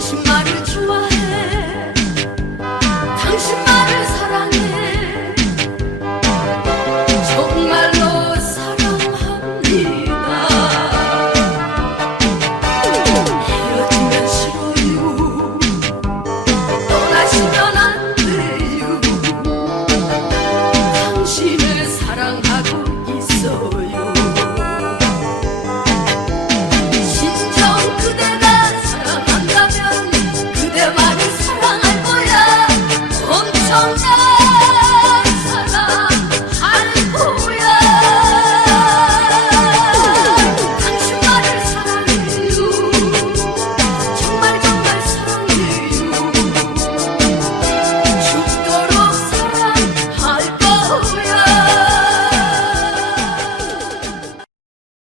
March